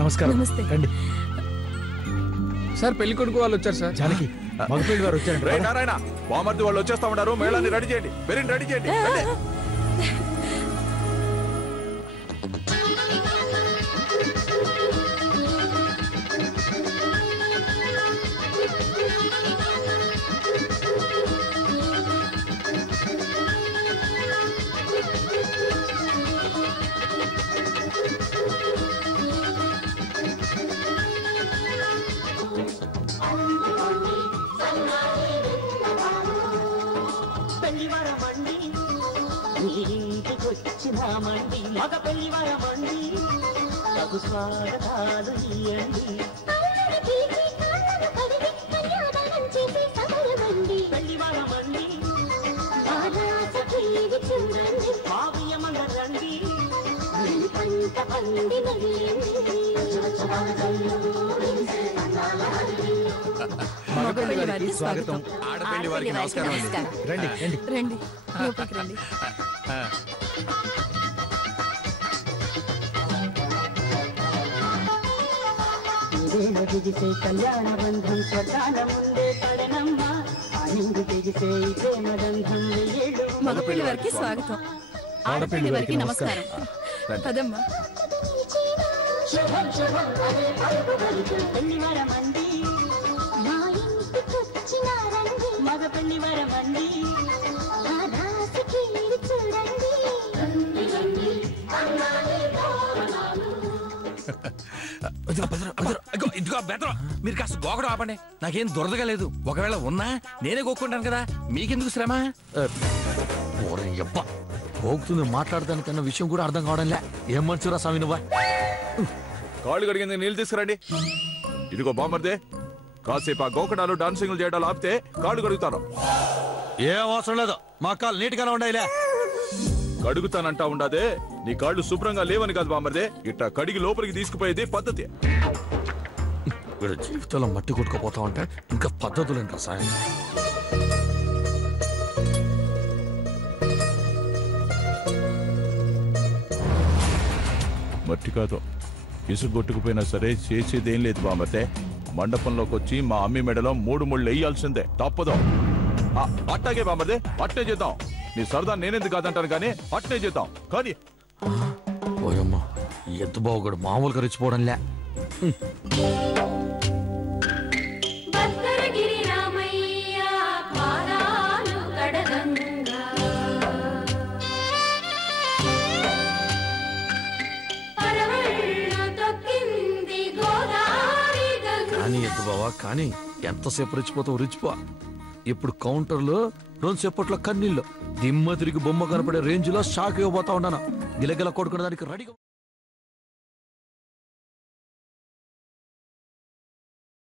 నమస్కారం. రండి సార్. పెళ్లి కొడుకు వాళ్ళు వచ్చారు సార్. జానకి మగపెళ్లి వారు వచ్చారు. నారాయణ బామర్ది వాళ్ళు వచ్చేస్తా ఉన్నారు. మేళాన్ని రెడీ చేయండి. బెరిని రెడీ చేయండి. ఇంటికొచ్చినామండి మగ పెళ్లి వరమండి నాకు స్వాగతాలు ఇయ్యండి పెళ్లి వరమండి భావ్యమంగ రండి పంట పండి మగపెళ్లి వారికి స్వాగతం. ఆడపెళ్లి వారికి నమస్కారం అండి. రండి రండి రండి లోపలికి రండి. తెగిసే కళ్యాణ బంధం స్వర్గాల ముందే పడనమ్మా ఆనంద తెగిసే ప్రేమ గంధం వెయ్యేళ్ళు. మగపెళ్లి వారికి స్వాగతం. ఆడపెళ్లి వారికి నమస్కారం. పదమ్మా. శుభం శుభం పెళ్లి వరమండి మా ఇంటికొచ్చినారండి మగ పెళ్లి వరమండి చూడండి. ఇదిగో బెదరం, మీరు కాస్త గోకడం ఆపండి. నాకేం దురదగా లేదు. ఒకవేళ ఉన్నా నేనే గోక్కుంటాను కదా, మీకెందుకు శ్రమ? పోగుతుంది మాట్లాడదానికన్నా విషయం కూడా అర్థం కావడంలే. ఏం మంచురా స్వామి నువ్వా? కాళ్ళు కడిగింది నీళ్ళు తీసుకురండి. ఇదిగో బామర్దే, కాసేపు ఆ గోకడాలు డాన్సింగ్లు చేయడాలు ఆపితే కాళ్ళు కడుగుతాను. ఏం అవసరం లేదు, మా కాళ్ళు నీట్గానే ఉండాలిలే. కడుగుతానంటా ఉండదే, నీ కాళ్ళు శుభ్రంగా లేవని కాదు బామర్దే, ఇట్టా కడిగి లోపలికి తీసుకుపోయేది పద్ధతి. వీడు జీవితంలో మట్టి కొట్టుకుపోతా ఉంటే ఇంకా పద్ధతులేంట్రా సాయం. మట్టి కాదు, ఇసుగు కొట్టుకుపోయినా సరే చేసేదేం లేదు బామర్దే. మండపంలోకి వచ్చి మా అమ్మి మెడలో 3 ముళ్ళు వేయాల్సిందే, తప్పదు. అట్టాగే బామర్దే, అట్నే చేద్దాం. నీ సరదా నేనెందుకు కాదంటాను కానీ అట్నే చేద్దాం. కానీ ఓయమ్మా, ఎద్దు బావుగడు మామూలుగా రెచ్చిపోవడంలే. కానీ ఎద్దు బావా, కానీ ఎంతసేపు రెచ్చిపోతావు రెచ్చిపో. ఇప్పుడు కౌంటర్లో 2 సేపట్లో కన్నీళ్ళు దిమ్మ తిరిగి బొమ్మ కనపడే రేంజ్ లో షాక్ ఇవ్వబోతా ఉన్నాను. గిలగిల కొడుకునే దానికి రెడీగా.